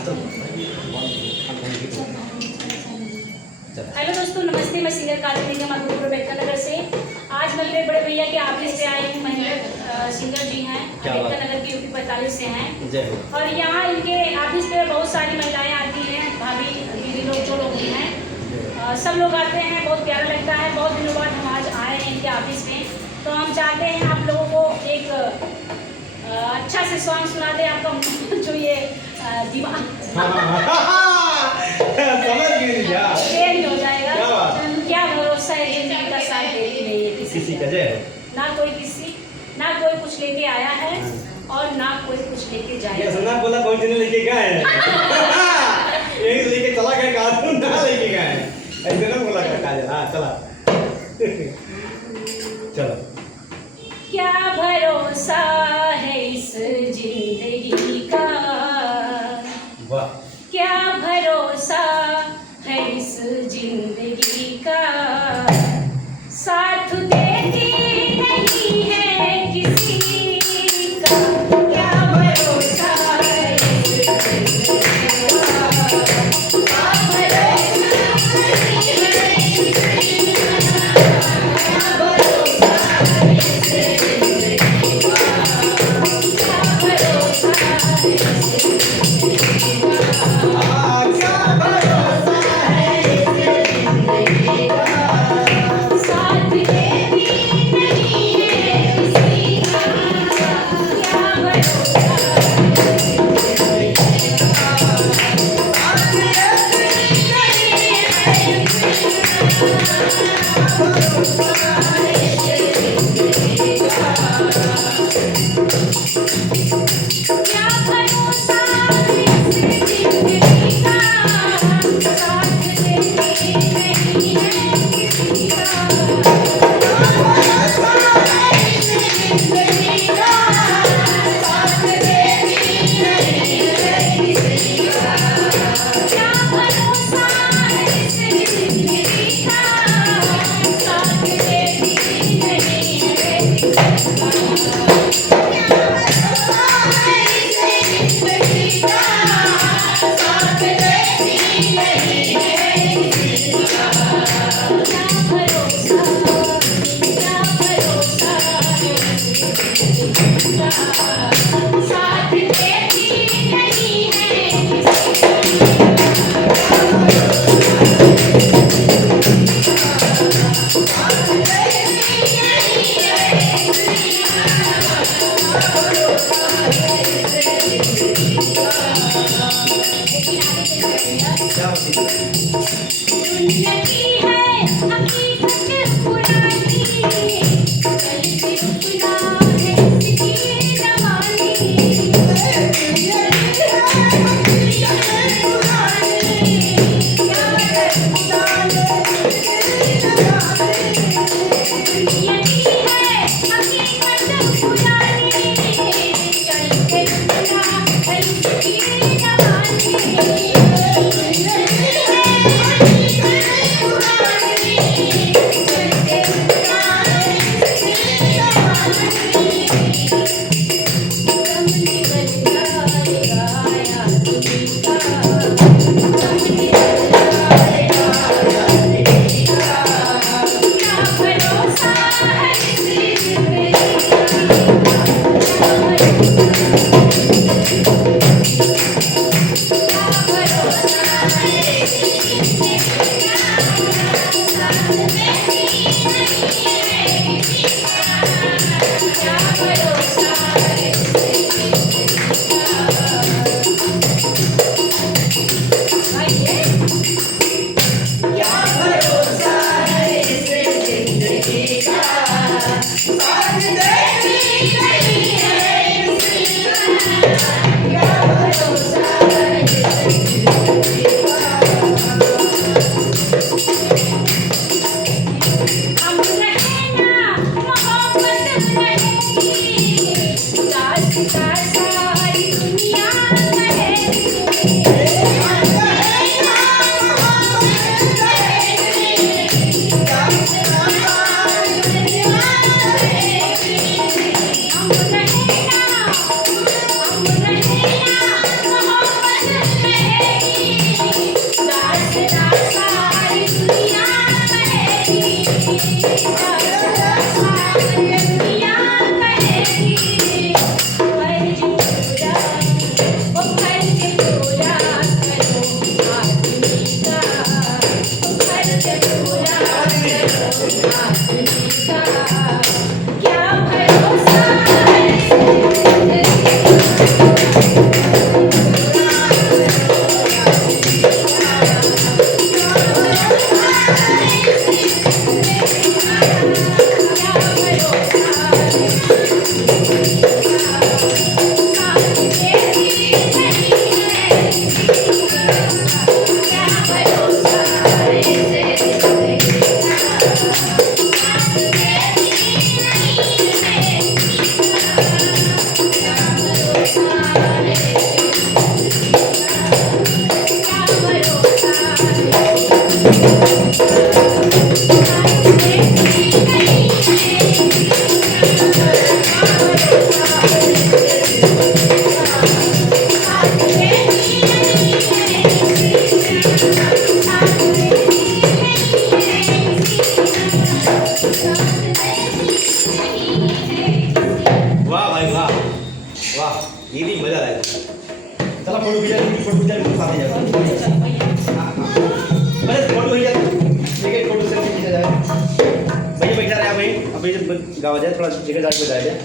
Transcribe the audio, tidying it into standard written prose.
Hello दोस्तों, नमस्ते। मैं सिंगर काजल निगम अंबेडकर नगर से। आज मैं मेरे बड़े भैया के ऑफिस से आई हूँ। महिला सिंगर जी हैं, अंबेडकर नगर की यूपी 45 से हैं। और यहाँ इनके ऑफिस पे बहुत सारी महिलाएं आती हैं, भाभी दीदी लोग जो लोग भी हैं, सब लोग आते हैं। बहुत प्यारा लगता है। बहुत दिनों बाद हम आज आए हैं इनके ऑफिस में, तो हम चाहते हैं आप लोगों को एक अच्छा से सॉन्ग सुना दे। आपका जो ये दिमाग चेंज हो जाएगा। क्या भरोसा है जिंदगी का साथ देती नहीं है किसी का। ना कोई कुछ लेके आया है और ना कोई कुछ लेके जाएगा। सुना बोला कोई दिन लेके गया है यही लेके चला गया काजू ना लेके गया है, ऐसे ना बोला कर काजल। हाँ चला चलो। क्या भरोसा है इस जिंदगी का, वाह। क्या भरोसा है इस जिंदगी का, साथ देती नहीं है किसी का। क्या भरोसा है इस जिंदगी का, साथ भरोसा नहीं है किसी का। क्या भरोसा है इस जिंदगी का, क्या भरोसा है इस जिंदगी वाह भाई वाह वाह ये भी मजा आया चला फोटो खींचा मुझे साथ ही जाओ बस फोटो खींचा ठीक है फोटो से खींचा जाए भैया बैठा रहे भाई अभी जब गाँव जाए थोड़ा जगह जाके जाए